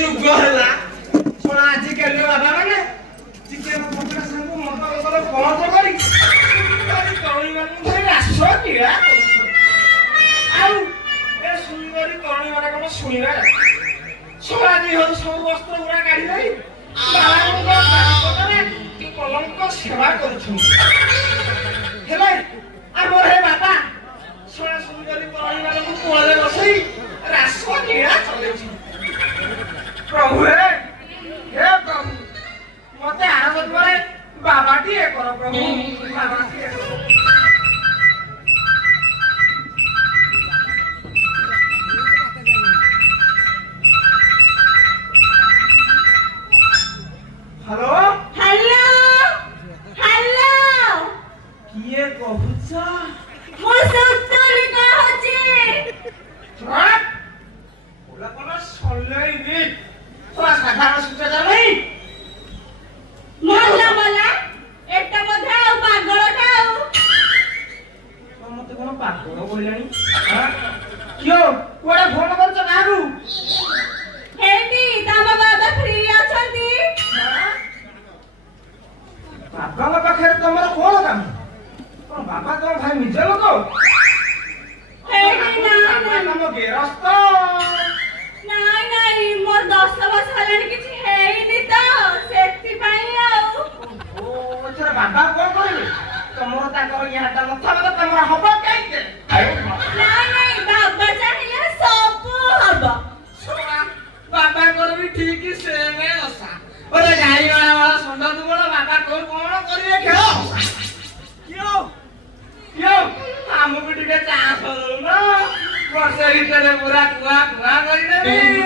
ଯୁଗ ହେଲା ଶୁଣ ଆଜି କାଲି ବାବା ମାନେ ଚିକେନ ପକୋଡା ସାଙ୍ଗକୁ ମଟର କଲେ ବନ୍ଦ କରି ତରୁଣୀ ମାନଙ୍କୁ ଧରି ରାସ କ୍ରୀଡ଼ା ଆଉ ଏ ସୁନ୍ଦରୀ ତରୁଣୀ ମାନେ କଣ ଶୁଣିବା ଶୁଣା ଦି ହଉ ସବୁ ବସ୍ତ୍ର ଗୁଡା କାଢି ଦେଇ ବାବାଙ୍କ କାରକତରେ କଲଙ୍କ ସେବା କରୁଛନ୍ତି ହେଲେ ଆମର ହେ ବାବା ଶୁଣା ସୁନ୍ଦରୀ ତରୁଣୀ ମାନଙ୍କୁ କୋଳରେ ବସେଇ ରାସ କ୍ରୀଡ଼ା ଚଲେଇଛି प्रभु हे प्रभु मते आरब द्वारे बाबा टिए करो प्रभु बाबा टिए करो हेलो हेलो हेलो किए कहूछ मो सुतुली कहछि ट्रक ओला कोन सल्लै नी तोरा साधारण सूचना नहीं मोला मोला एटा बधा आ पागलटा आ मते कोन पागल बोलानी हां क्यों कोडा फोन करछ काहू हेटी तामा बाबा फ्री अछंती बाबा पाखरे तमर कोन काम कोन बाबा तो भाई निज लोक हेटी ना तम गेरस्त नाई नाई मोर 10 वर्ष हलानी किछि हेइनी तो सेति पई आउ ओ छरा बाबा कोन करिले तमर ताकर याटा नथा बता तमर हबा काइते नाई नाई बाबा चाहिले सब हबा सोना बाबा कर भी ठीक से में असा ओरे गाड़ी वाला संडा तू बोला बाबा कोन कोन करिए खेल क्यों क्यों हमको टिके चांस हो ना वर्षे भीतर पूरा कुआ कुआ कर देबी